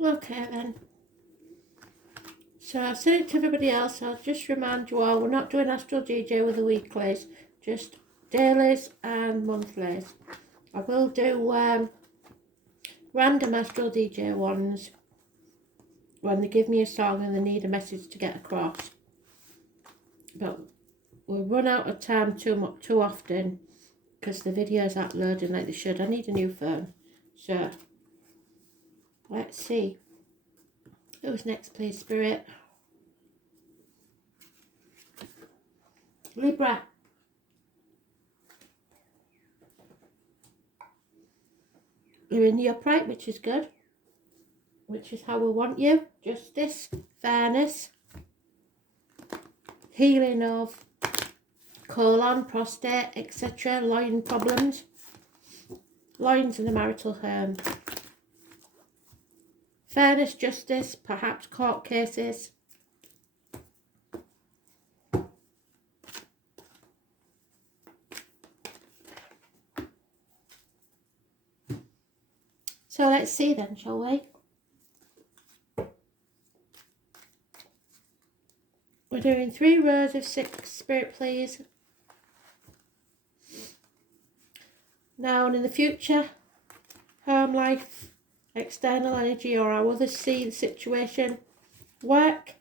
Okay then. So I've said it to everybody else. I'll just remind you all, we're not doing Astro DJ with the weeklies, just dailies and monthlies. I will do random Astro DJ ones when they give me a song and they need a message to get across. But we'll run out of time too often because the videos aren't loading like they should. I need a new phone. So let's see. Who's next, please, Spirit? Libra. You're in the upright, which is good. Which is how we want you. Justice, fairness, healing of colon, prostate, etc. Loin problems. Loins in the marital home. Fairness, justice, perhaps court cases. So let's see then, shall we? We're doing 3 rows of 6, Spirit, please. Now and in the future, home life, external energy, or how others see the situation, work,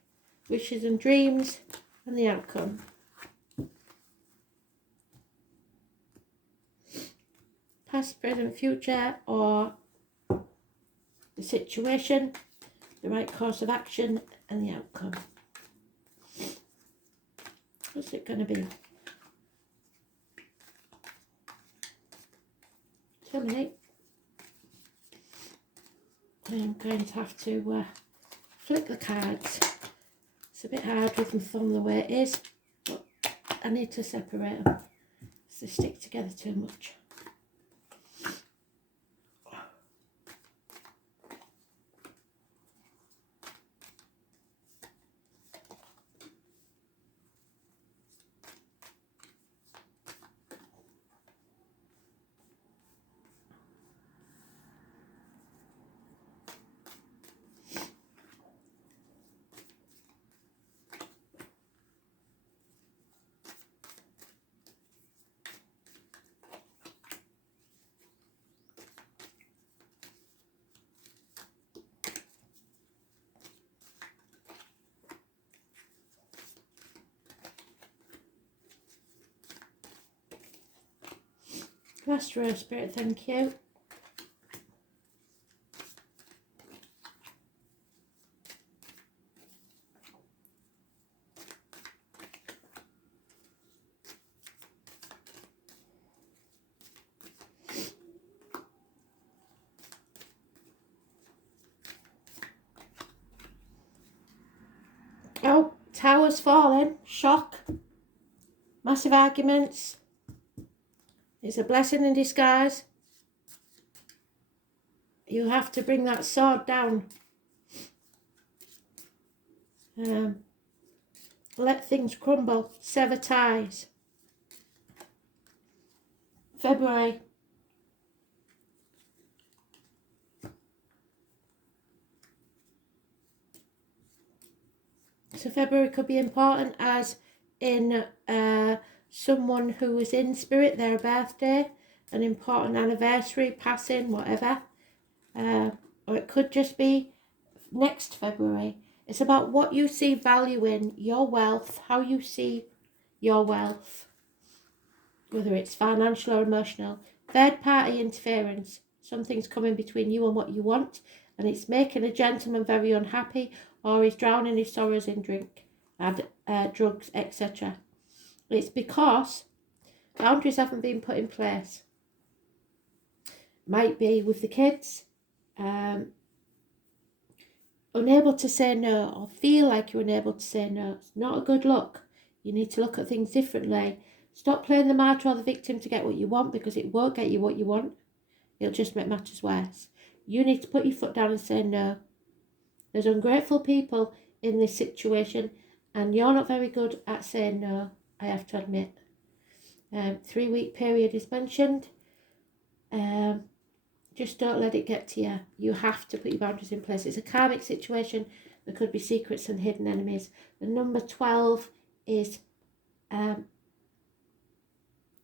wishes and dreams, and the outcome. Past, present, future, or the situation, the right course of action, and the outcome. What's it going to be? Tell me. I'm going to have to flip the cards. It's a bit hard with my thumb the way it is, but I need to separate them because they stick together too much. Last row, Spirit, thank you. Oh, towers falling, shock, massive arguments. It's a blessing in disguise. You have to bring that sword down. Let things crumble, sever ties. February. So February could be important as in someone who was in spirit, their birthday, an important anniversary, passing, whatever. Or it could just be next February. It's about what you see value in, your wealth, how you see your wealth, whether it's financial or emotional. Third party interference. Something's coming between you and what you want, and it's making a gentleman very unhappy, or he's drowning his sorrows in drink and drugs, etc. It's because boundaries haven't been put in place. Might be with the kids, unable to say no, or feel like you're unable to say no. It's not a good look. You need to look at things differently. Stop playing the martyr or the victim to get what you want, because it won't get you what you want. It'll just make matters worse. You need to put your foot down and say no. There's ungrateful people in this situation, and you're not very good at saying no, I have to admit. 3-week period is mentioned. Just don't let it get to you. You have to put your boundaries in place. It's a karmic situation. There could be secrets and hidden enemies. The number 12 is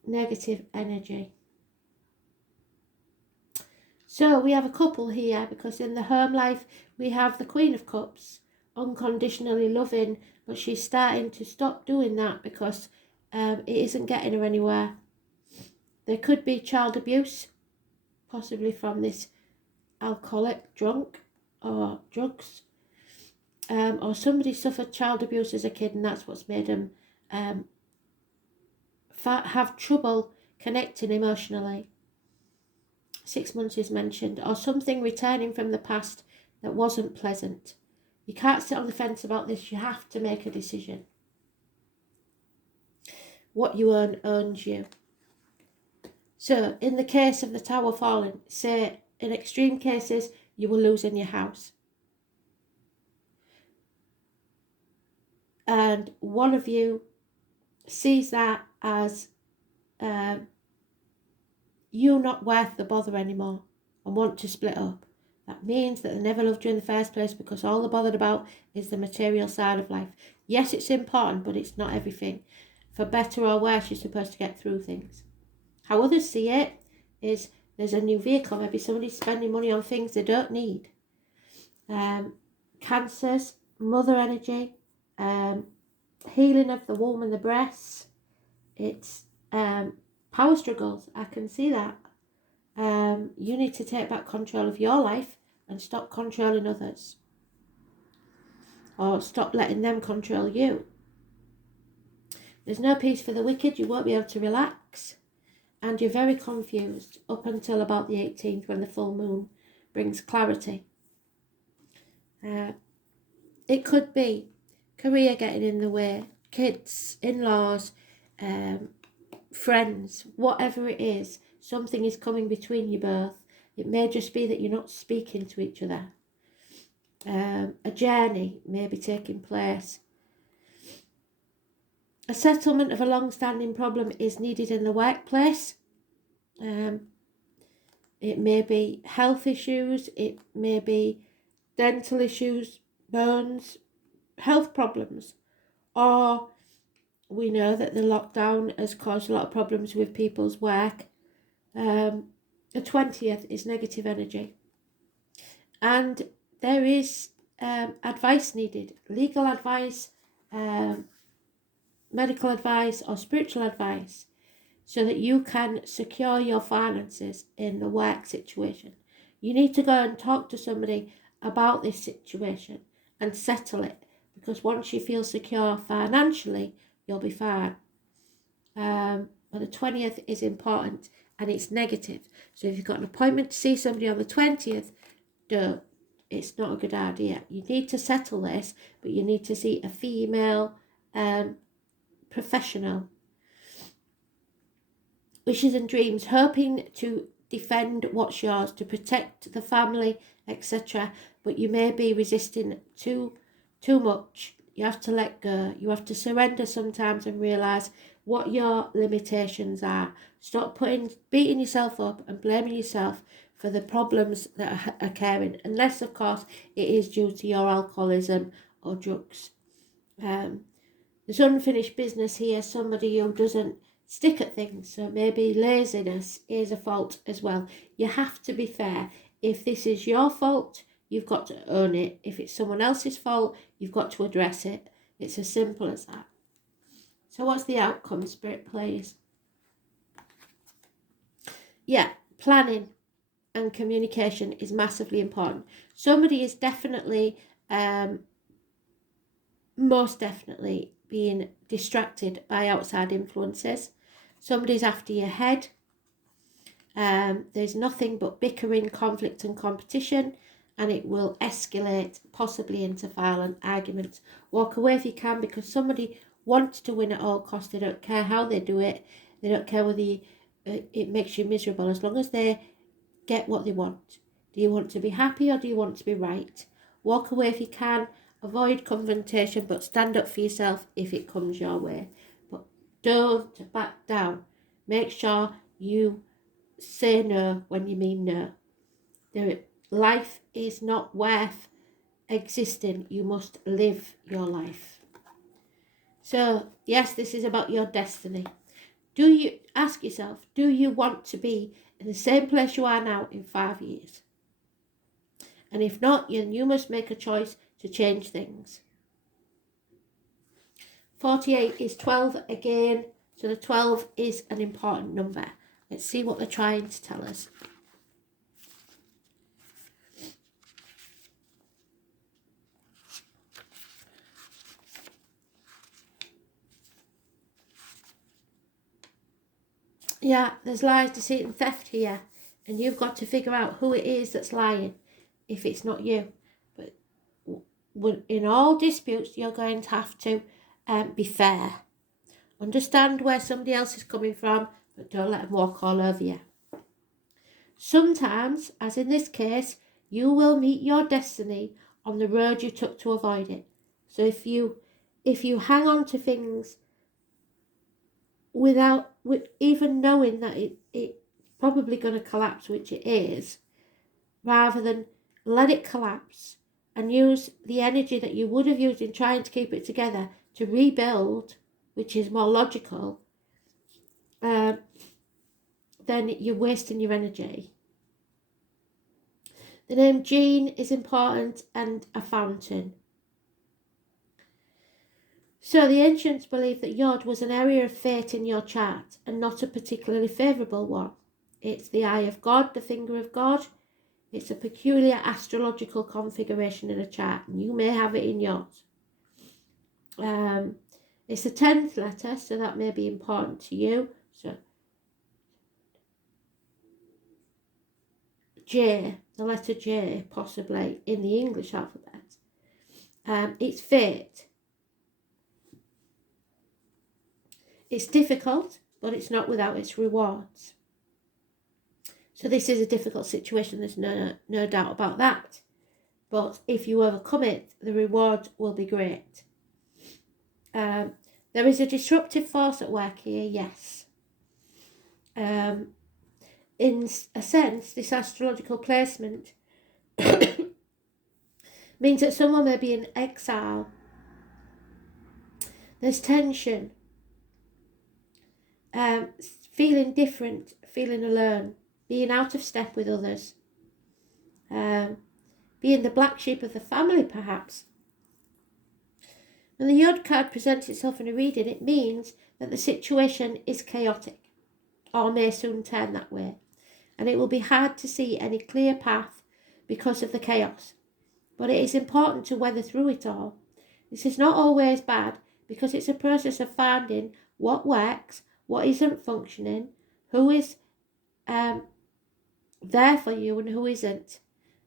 negative energy. So we have a couple here, because in the home life we have the Queen of Cups, unconditionally loving, but she's starting to stop doing that because it isn't getting her anywhere. There could be child abuse, possibly from this alcoholic, drunk, or drugs, or somebody suffered child abuse as a kid, and that's what's made them have trouble connecting emotionally. 6 months is mentioned, or something returning from the past that wasn't pleasant. You can't sit on the fence about this. You have to make a decision. What you earn owns you. So in the case of the Tower falling, say in extreme cases you were losing your house, and one of you sees that as you not worth the bother anymore and want to split up. That means that they never loved you in the first place, because all they're bothered about is the material side of life. Yes, it's important, but it's not everything. For better or worse, you're supposed to get through things. How others see it is there's a new vehicle. Maybe somebody's spending money on things they don't need. Cancers, mother energy, healing of the womb and the breasts. It's power struggles. I can see that. You need to take back control of your life and stop controlling others, or stop letting them control you. There's no peace for the wicked. You won't be able to relax, and you're very confused up until about the 18th, when the full moon brings clarity. It could be career getting in the way, kids, in-laws, friends, whatever it is. Something is coming between you both. It may just be that you're not speaking to each other. A journey may be taking place. A settlement of a long-standing problem is needed in the workplace. It may be health issues. It may be dental issues, bones, health problems. Or we know that the lockdown has caused a lot of problems with people's work. The 20th is negative energy. And there is advice needed, legal advice, medical advice, or spiritual advice, so that you can secure your finances in the work situation. You need to go and talk to somebody about this situation and settle it, because once you feel secure financially, you'll be fine. But the 20th is important, and it's negative. So if you've got an appointment to see somebody on the 20th, don't. It's not a good idea. You need to settle this, but you need to see a female professional. Wishes and dreams, hoping to defend what's yours, to protect the family, etc. But you may be resisting too much. You have to let go. You have to surrender sometimes and realise what your limitations are. Stop beating yourself up and blaming yourself for the problems that are occurring, unless of course it is due to your alcoholism or drugs. There's unfinished business here, somebody who doesn't stick at things, so maybe laziness is a fault as well. You have to be fair. If this is your fault, you've got to own it. If it's someone else's fault, you've got to address it. It's as simple as that. So what's the outcome, Spirit, please? Yeah, planning and communication is massively important. Somebody is definitely, most definitely being distracted by outside influences. Somebody's after your head. There's nothing but bickering, conflict and competition, and it will escalate possibly into violent arguments. Walk away if you can, because somebody wants to win at all costs. They don't care how they do it. They don't care whether it makes you miserable, as long as they get what they want. Do you want to be happy, or do you want to be right? Walk away if you can. Avoid confrontation, but stand up for yourself if it comes your way. But don't back down. Make sure you say no when you mean no. Life is not worth existing. You must live your life. So, yes, this is about your destiny. Do you ask yourself, do you want to be in the same place you are now in 5 years? And if not, you must make a choice to change things. 48 is 12 again, so the 12 is an important number. Let's see what they're trying to tell us. Yeah, there's lies, deceit and theft here. And you've got to figure out who it is that's lying, if it's not you. But in all disputes, you're going to have to be fair. Understand where somebody else is coming from, but don't let them walk all over you. Sometimes, as in this case, you will meet your destiny on the road you took to avoid it. So if you hang on to things with even knowing that it's probably going to collapse, which it is, rather than let it collapse and use the energy that you would have used in trying to keep it together to rebuild, which is more logical, then you're wasting your energy. The name Jean is important, and a fountain. So the ancients believed that Yod was an area of fate in your chart and not a particularly favourable one. It's the eye of God, the finger of God. It's a peculiar astrological configuration in a chart, and you may have it in yours. It's the 10th letter, so that may be important to you. So J, the letter J, possibly in the English alphabet. It's fate. It's difficult, but it's not without its rewards. So this is a difficult situation, there's no doubt about that. But if you overcome it, the reward will be great. There is a disruptive force at work here, yes. In a sense, this astrological placement means that someone may be in exile. There's tension. Feeling different, feeling alone, being out of step with others, being the black sheep of the family perhaps. When the Yod card presents itself in a reading, it means that the situation is chaotic, or may soon turn that way, and it will be hard to see any clear path because of the chaos. But it is important to weather through it all. This is not always bad, because it's a process of finding what works, what isn't functioning, who is there for you and who isn't.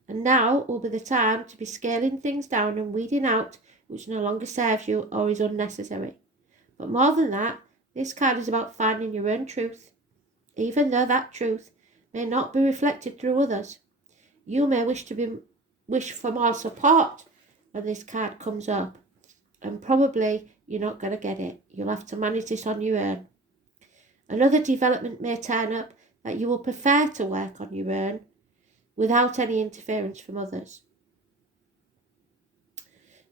And now will be the time to be scaling things down and weeding out which no longer serves you or is unnecessary. But more than that, this card is about finding your own truth, even though that truth may not be reflected through others. You may wish for more support when this card comes up, and probably you're not going to get it. You'll have to manage this on your own. Another development may turn up that you will prefer to work on your own without any interference from others.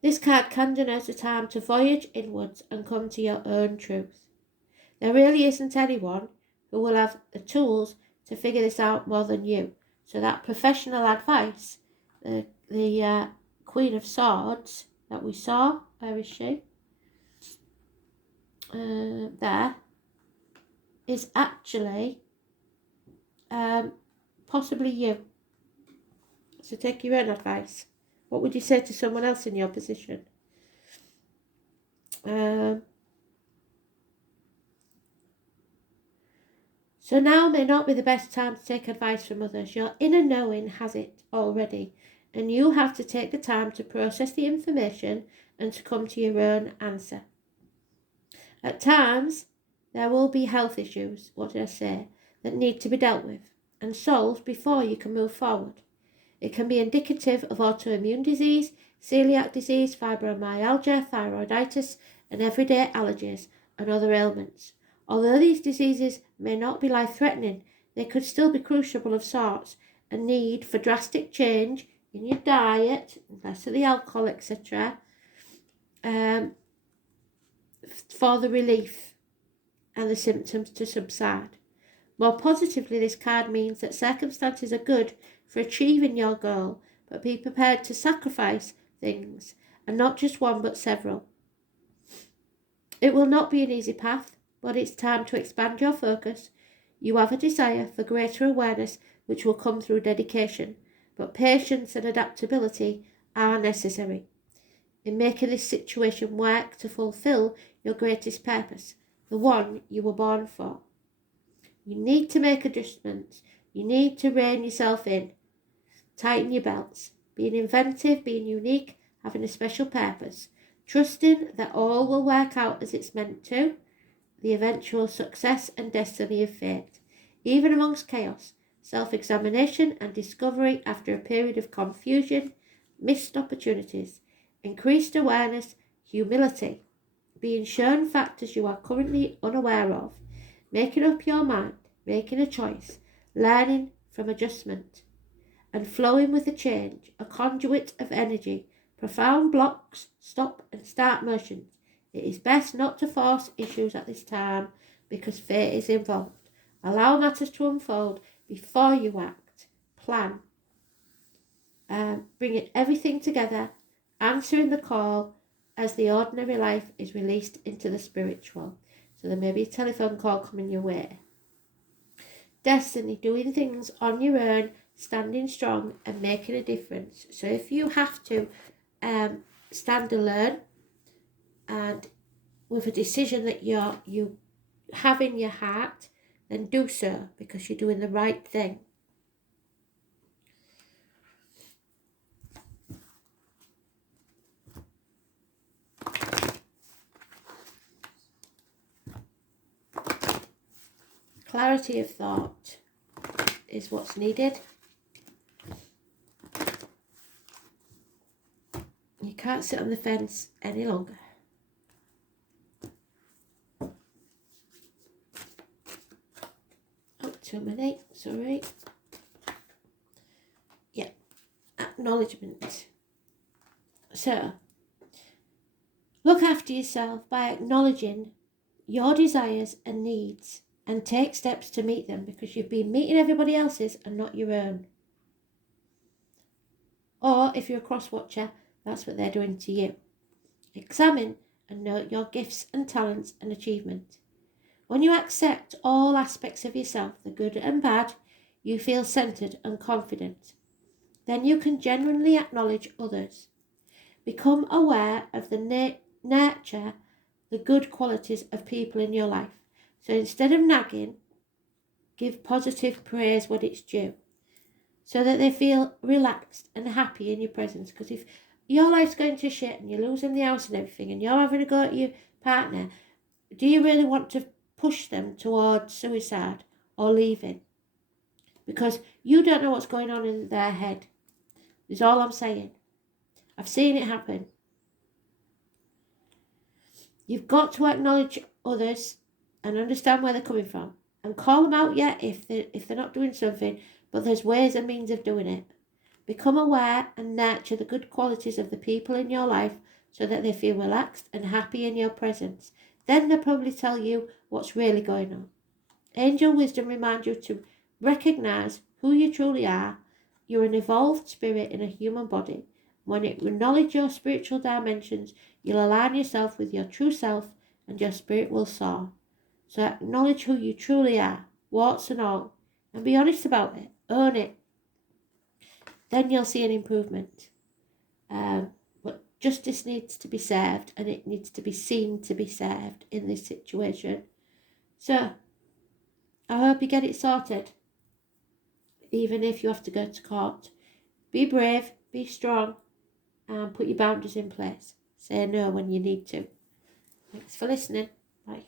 This card can denote a time to voyage inwards and come to your own truth. There really isn't anyone who will have the tools to figure this out more than you. So that professional advice, the Queen of Swords that we saw, where is she? There, is actually possibly you. So take your own advice. What would you say to someone else in your position? So now may not be the best time to take advice from others. Your inner knowing has it already, and you have to take the time to process the information and to come to your own answer. At times, there will be health issues, what did I say, that need to be dealt with and solved before you can move forward. It can be indicative of autoimmune disease, celiac disease, fibromyalgia, thyroiditis, and everyday allergies and other ailments. Although these diseases may not be life-threatening, they could still be crucible of sorts a need for drastic change in your diet, less of the alcohol, etc., for the relief and the symptoms to subside. More positively, this card means that circumstances are good for achieving your goal, but be prepared to sacrifice things, and not just one but several. It will not be an easy path, but it's time to expand your focus. You have a desire for greater awareness, which will come through dedication, but patience and adaptability are necessary in making this situation work to fulfill your greatest purpose, the one you were born for. You need to make adjustments. You need to rein yourself in. Tighten your belts. Being inventive, being unique, having a special purpose. Trusting that all will work out as it's meant to. The eventual success and destiny of fate. Even amongst chaos, self-examination and discovery after a period of confusion, missed opportunities, increased awareness, humility. Being shown factors you are currently unaware of. Making up your mind, making a choice, learning from adjustment, and flowing with the change, a conduit of energy. Profound blocks, stop and start motions. It is best not to force issues at this time because fate is involved. Allow matters to unfold before you act. Plan. Bringing everything together, answering the call as the ordinary life is released into the spiritual. So there may be a telephone call coming your way. Destiny, doing things on your own, standing strong and making a difference. So if you have to stand alone and with a decision that you have in your heart, then do so because you're doing the right thing. Clarity of thought is what's needed. You can't sit on the fence any longer. Oh, 2 minutes, sorry. Yeah, acknowledgement. So, look after yourself by acknowledging your desires and needs and take steps to meet them because you've been meeting everybody else's and not your own. Or if you're a cross-watcher, that's what they're doing to you. Examine and note your gifts and talents and achievements. When you accept all aspects of yourself, the good and bad, you feel centered and confident. Then you can genuinely acknowledge others. Become aware of the nurture the good qualities of people in your life. So instead of nagging, give positive praise when it's due, so that they feel relaxed and happy in your presence. Because if your life's going to shit and you're losing the house and everything and you're having to go at your partner, do you really want to push them towards suicide or leaving? Because you don't know what's going on in their head. Is all I'm saying. I've seen it happen. You've got to acknowledge others and understand where they're coming from. And call them out, yeah, if they're not doing something. But there's ways and means of doing it. Become aware and nurture the good qualities of the people in your life so that they feel relaxed and happy in your presence. Then they'll probably tell you what's really going on. Angel wisdom reminds you to recognize who you truly are. You're an evolved spirit in a human body. When you acknowledge your spiritual dimensions, you'll align yourself with your true self and your spirit will soar. So acknowledge who you truly are, warts and all, and be honest about it. Own it. Then you'll see an improvement. But justice needs to be served and it needs to be seen to be served in this situation. So, I hope you get it sorted. Even if you have to go to court. Be brave, be strong, and put your boundaries in place. Say no when you need to. Thanks for listening. Bye.